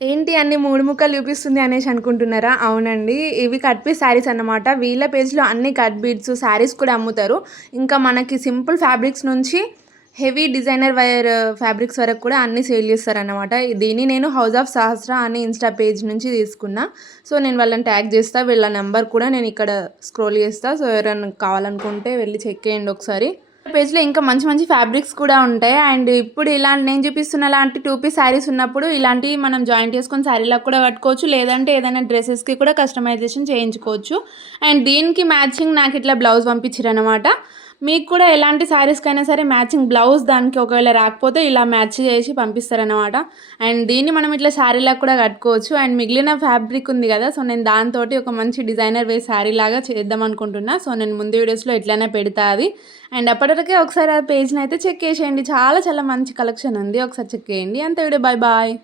ఏంటి అన్ని మూడు ముక్కలు చూపిస్తుంది అనేసి అనుకుంటున్నారా? అవునండి. ఇవి కట్ పీస్ శారీస్ అన్నమాట. వీళ్ళ పేజ్‌లో అన్ని కట్ బీడ్స్, శారీస్ కూడా అమ్ముతారు. ఇంకా మనకి సింపుల్ ఫ్యాబ్రిక్స్ నుంచి హెవీ డిజైనర్ వేర్ ఫ్యాబ్రిక్స్ వరకు కూడా అన్నీ సేల్ చేస్తారన్నమాట. దీన్ని నేను హౌస్ ఆఫ్ సహస్ర అనే ఇన్‌స్టా పేజ్ నుంచి తీసుకున్నా. సో, నేను వాళ్ళని ట్యాగ్ చేస్తా. వీళ్ళ నంబర్ కూడా నేను ఇక్కడ స్క్రోల్ చేస్తా. సో, ఎవరైనా కావాలనుకుంటే వెళ్లి చెక్ చేయండి ఒకసారి. పేజ్‌లో ఇంకా మంచి మంచి ఫ్యాబ్రిక్స్ కూడా ఉంటాయి. అండ్ ఇప్పుడు ఇలాంటి నేను చూపిస్తున్న లాంటి 2 పీస్ శారీస్ ఉన్నప్పుడు ఇలాంటివి మనం జాయింట్ చేసుకొని శారీలాగా కూడా కట్టుకోవచ్చు. లేదంటే ఏదైనా డ్రెసెస్‌కి కూడా కస్టమైజేషన్ చేయించుకోవచ్చు. అండ్ దీనికి మ్యాచింగ్ నాకు ఇట్లా బ్లౌజ్ పంపించిరనమాట. మీకు కూడా ఎలాంటి శారీస్‌కైనా సరే మ్యాచింగ్ బ్లౌజ్ దానికి ఒకవేళ రాకపోతే ఇలా మ్యాచ్ చేసి పంపిస్తారనమాట. అండ్ దీన్ని మనం ఇట్లా శారీలాగా కూడా కట్టుకోవచ్చు. అండ్ మిగిలిన ఫ్యాబ్రిక్ ఉంది కదా! సో, నేను దాంతోటి ఒక మంచి డిజైనర్ వేర్ శారీలాగా చేద్దాం అనుకుంటున్నా. సో, నేను ముందు వీడియోస్‌లో ఎట్లైనా పెడతా అది. అండ్ అప్పటివరకే ఒకసారి ఆ పేజ్‌ని అయితే చెక్ చేసేయండి. చాలా చాలా మంచి కలెక్షన్ ఉంది. ఒకసారి చెక్ చేయండి. అంతే వీడియో. Bye bye.